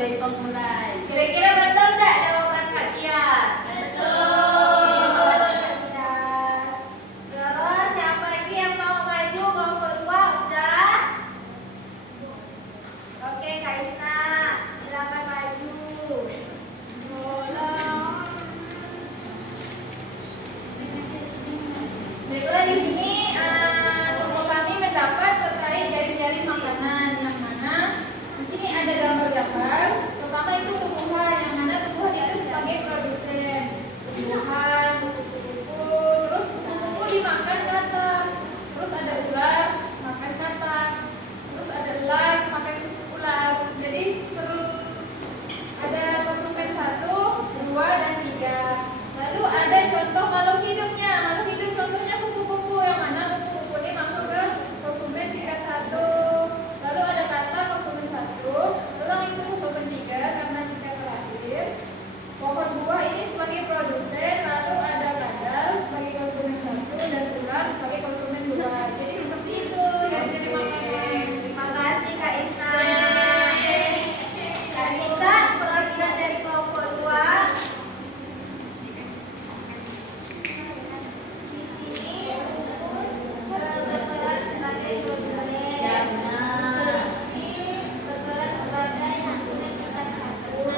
boleh memulai. Kira-kira betul nggak jawaban Kak Tias? Betul. Terus siapa lagi yang mau maju? Kelompok 2 udah? Oke Kak Isna, silakan maju. Baiklah, di sini kelompok kami mendapat terkait jari-jari makanan, yang mana di sini ada gambar-gambar. Pertama itu tumbuhan, yang mana tumbuhan itu sebagai produsen. Tumbuhan, kupu-kupu, terus kupu-kupu dimakan katak, terus ada ular makan katak, terus ada elang makan ular. Jadi seru. Ada konsumen 1, 2, dan 3. Lalu ada contoh makhluk hidupnya. Makhluk hidup contohnya kupu-kupu, yang mana kupu-kupu ini masuk ke konsumen tingkat 1. Lalu ada kata konsumen 1, elang itu konsumen 3 karena tingkat terakhir. Pohon buah ini sebagai produsen, lalu ada kadal sebagai konsumen 1 dan ular sebagai konsumen 2. Jadi seperti itu yang terima kasih. Terima kasih Kak Isna. Kak Nisa, perwakilan dari kelompok 2. Berperan sebagai produsen. Berperan sebagai konsumen tingkat 1.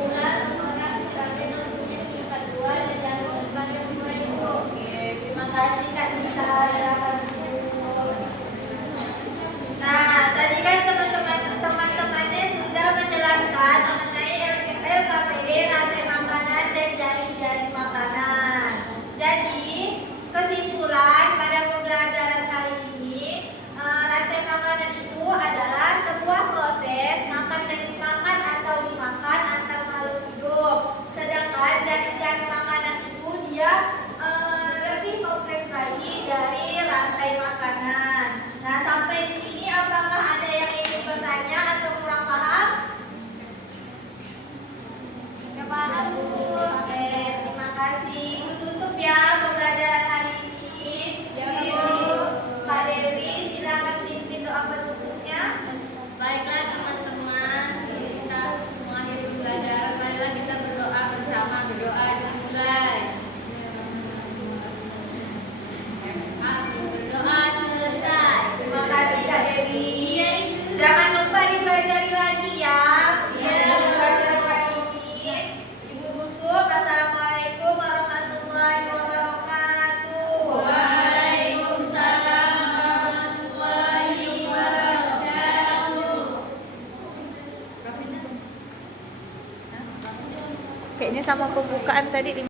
Ular berperan sebagai konsumen tingkat 2 dan jarum sebagai konsumen 2. Oke, terima kasih Kak Nisa. Nah, tadi kan teman-temannya sudah menjelaskan mengenai LKPD, rantai makanan dan jaring-jaring makanan. Jadi, kesimpulan pada pembelajaran kali ini, rantai makanan itu adalah sebuah proses makan atau dimakan antar makhluk hidup. Sedangkan jaring-jaring makanan itu dia lebih kompleks lagi dari rantai makanan. Nah, sampai di sini apakah ada yang ingin bertanya atau kurang paham? Ya, paham Bu. Oke, terima kasih. Bu tutup ya pembelajaran hari ini. Ya Bu. Pak Dewi, silakan pimpin doa penutupnya. Baiklah teman-teman, sebelum kita mengakhiri pembelajaran, marilah kita berdoa bersama. Berdoa dimulai. Berdoa selesai. Terima kasih Kak Dewi. Jangan lupa dipelajari lagi ya. Iya. Pembelajaran hari ini. Ibu Busuk, assalamualaikum warahmatullahi wabarakatuh. Waalaikumsalam warahmatullahi wabarakatuh. Kayaknya sama pembukaan tadi